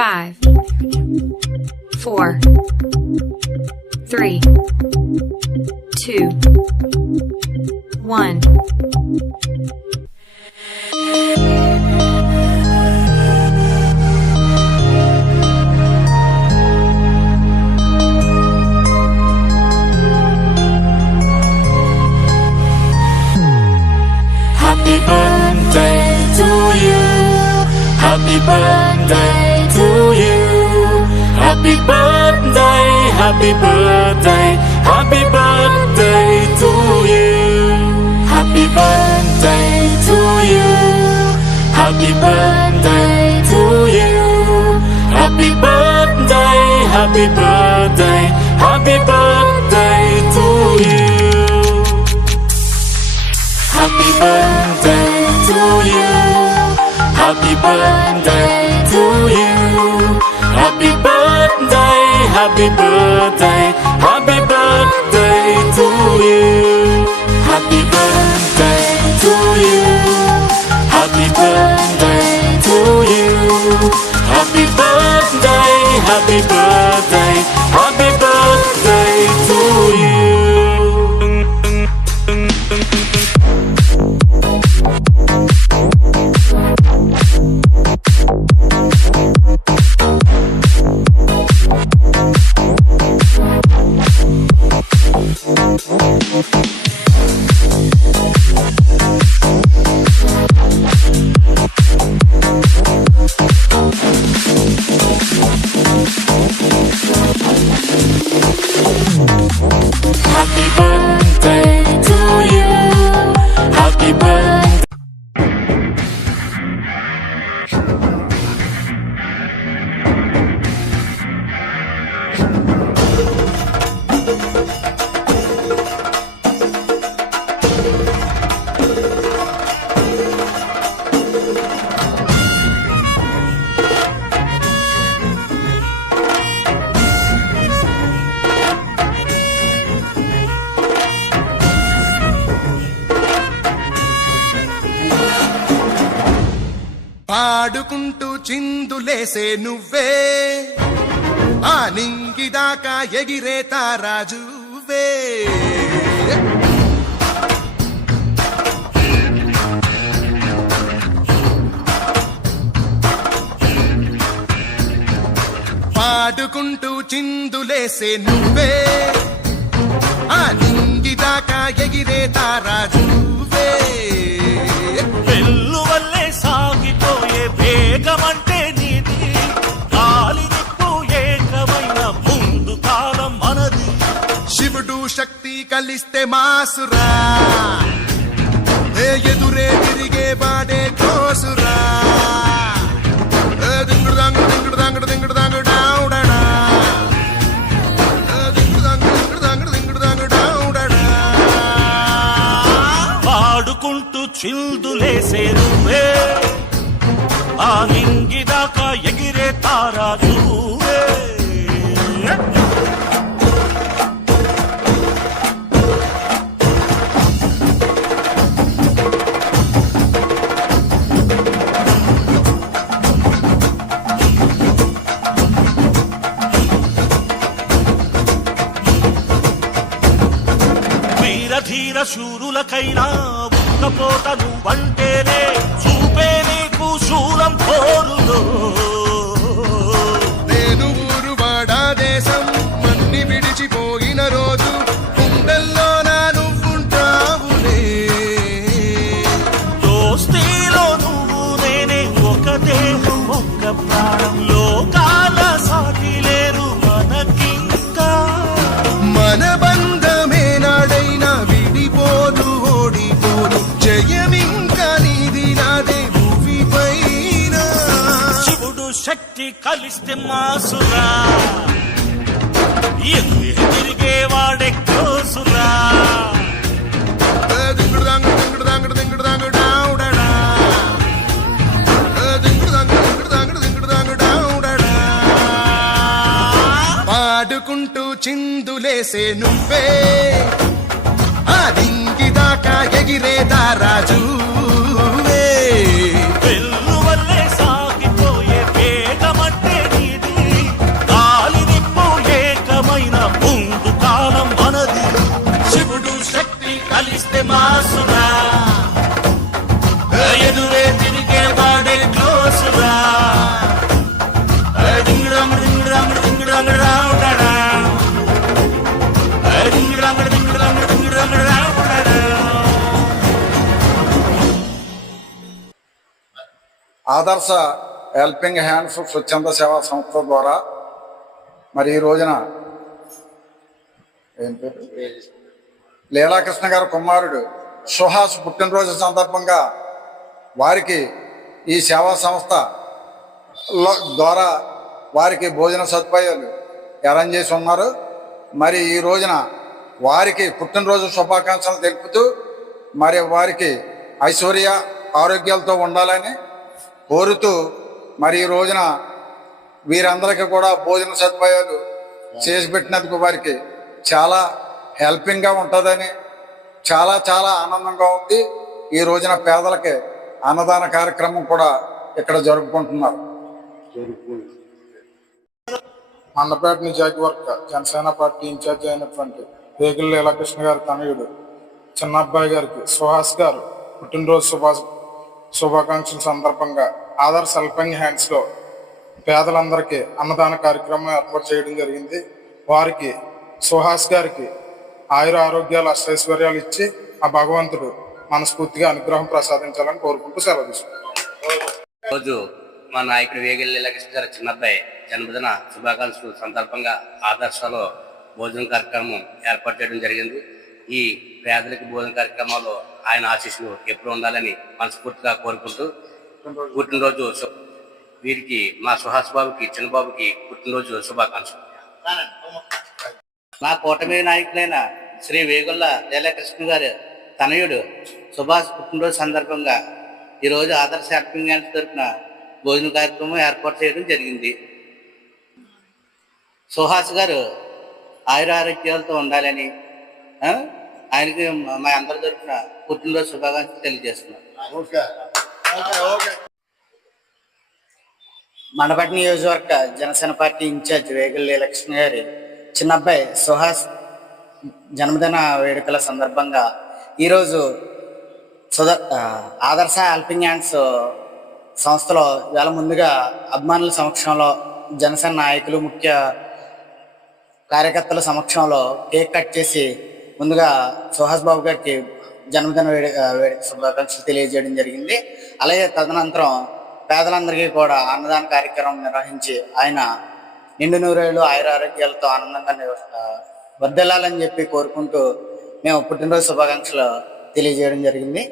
5, 4, 3, 2, 1. Happy birthday to you. Happy birthday to you. Happy birthday, happy birthday, happy birthday to you. Happy birthday to you. Happy birthday to you. Happy birthday, happy birthday, happy birthday to you. Happy birthday to you. Happy birthday to you. Happy birthday, happy birthday, happy birthday to you. Happy birthday to you. Happy birthday to you. Happy birthday, happy birthday, happy birthday to you. Happy birthday to you. Happy birthday. పాడుకుంటూ చిందులేసే నువ్వే ఆ నింగిదాకా ఎగిరే తారాజువే పాడుకుంటూ చిందులేసే నువ్వే ఆ నింగిదాకా ఎగిరే తారాజువే వెల్లువల్లే సాగిపోయే వేగమంటే నీది, గాలి నిప్పు ఏకమైన ముందు కాలం మనది. శివుడు శక్తి కలిస్తే మాసురా ఎదురే తిరిగే బాడే కోసురా దింగుడు దాంగుడు దింగుడు దాంగుడు దింగుడు దాంగుడు డావుడడా దింగుడు దాంగుడు దింగుడు దాంగుడు దింగుడు దాంగుడు డావుడడా పాడుకుంటూ చిల్దులేసే నువ్వే ఆ నింగిదాకా ఎగిరే తారాజువే. ధీర శూరులకైనా ఉక్కపోత నువ్వంటేనే చూపే నీకు శూలం పోరులో. నేను ఊరు వాడా దేశం మన్ని విడిచిపోయిన రోజు గుండెల్లో నా నువ్వుంటావులే. దోస్తీలో నువ్వు నేనే ఒక దేహం ఒక్క ప్రాణం, లోకాల సాటి లేరు మనకింకా. మన బంధమే నాడైనా విడిపోదు ఓడిపోదు జయమింకా నీది నాదే భూమి పైన. శివుడు శక్తి కలిస్తే మాసురా ఎదురే తిరిగేవాడే కోసురా. దింగుడు దాంగుడు దింగుడు దాంగుడు దింగుడు దాంగుడు డావుడడా దింగుడు దాంగుడు దింగుడు దాంగుడు దింగుడు దాంగుడు డావుడడా పాడుకుంటూ చిందులేసే నువ్వే ఆ దింగిదాకా ఎగిరే దారాజువే. వెల్లువల్లే సాగిపోయే వేగమంటే ఆదర్శ హెల్పింగ్ హ్యాండ్స్ స్వచ్ఛంద సేవా సంస్థ ద్వారా మరి ఈ రోజున ఏం పేరు లీలాకృష్ణ గారి కుమారుడు సుహాస్ పుట్టినరోజు సందర్భంగా వారికి ఈ సేవా సంస్థ ద్వారా వారికి భోజన సదుపాయాలు అరేంజ్ చేసి ఉన్నారు. మరి ఈ రోజున వారికి పుట్టినరోజు శుభాకాంక్షలు తెలుపుతూ మరి వారికి ఐశ్వర్య ఆరోగ్యాలతో ఉండాలని కోరుతూ మరి ఈ రోజున వీరందరికీ కూడా భోజన సదుపాయాలు చేసి పెట్టినందుకు వారికి చాలా హెల్పింగ్గా ఉంటుందని చాలా చాలా ఆనందంగా ఉంది. ఈ రోజున పేదలకి అన్నదాన కార్యక్రమం కూడా ఇక్కడ జరుపుకుంటున్నారు. మండపేట నియోజకవర్గ జనసేన పార్టీ ఇన్ఛార్జి అయినటువంటి వేగుల లీలాకృష్ణ గారి తనయుడు చిన్నబ్బాయి గారికి సుహాస్ గారు పుట్టినరోజు శుభాకాంక్షల సందర్భంగా ఆదర్శ హెల్పింగ్ హ్యాండ్స్లో పేదలందరికీ అన్నదాన కార్యక్రమం ఏర్పాటు చేయడం జరిగింది. వారికి సుహాస్ గారికి ఆయుర ఆరోగ్యాలు అష్టైశ్వర్యాలు ఇచ్చి ఆ భగవంతుడు మనస్ఫూర్తిగా అనుగ్రహం ప్రసాదించాలని కోరుకుంటూ సెలవు తీసుకుంటాం. రోజు మా నాయకుడు వేగుల లీలాకృష్ణ గారి చిన్నబ్బాయి జన్మదిన శుభాకాంక్షలు సందర్భంగా ఆదర్శలో భోజన కార్యక్రమం ఏర్పాటు చేయడం జరిగింది. ఈ పేదలకు భోజన కార్యక్రమాల్లో ఆయన ఆశీస్సులు ఎప్పుడు ఉండాలని మనస్ఫూర్తిగా కోరుకుంటూ పుట్టినరోజు వీరికి మా సుహాస్ బాబుకి చిన్నబాబుకి పుట్టినరోజు శుభాకాంక్షలు. మా కూటమి నాయకులైన శ్రీ వేగుల లీలాకృష్ణ గారి తనయుడు సుభాష్ పుట్టినరోజు సందర్భంగా ఈరోజు ఆదర్శ హెల్పింగ్ హ్యాండ్స్ తరఫున భోజన కార్యక్రమం ఏర్పాటు చేయడం జరిగింది. సుహాస్ గారు ఆయురారోగ్యాలతో ఉండాలని ఆయనకి మా అందరి తరఫున పుట్టినరోజు శుభాకాంక్షలు తెలియజేస్తున్నాం. మండపేట నియోజకవర్గ జనసేన పార్టీ ఇన్ఛార్జ్ వేగుల లీలాకృష్ణ గారి చిన్నబ్బాయి సుహాస్ జన్మదిన వేడుకల సందర్భంగా ఈరోజు ఆదర్శ హెల్పింగ్ హ్యాండ్స్ సంస్థలో వేళ ముందుగా అభిమానుల సమక్షంలో జనసేన నాయకులు ముఖ్య కార్యకర్తల సమక్షంలో కేక్ కట్ చేసి ముందుగా సుహాస్ బాబు గారికి జన్మదిన వేడుక శుభాకాంక్షలు తెలియజేయడం జరిగింది. అలాగే తదనంతరం పేదలందరికీ కూడా అన్నదాన కార్యక్రమం నిర్వహించి ఆయన నిండు నూరేళ్ళు ఆయురారోగ్యాలతో ఆనందంగా వర్ధిల్లాలని చెప్పి కోరుకుంటూ మేము పుట్టినరోజు శుభాకాంక్షలు తెలియజేయడం జరిగింది.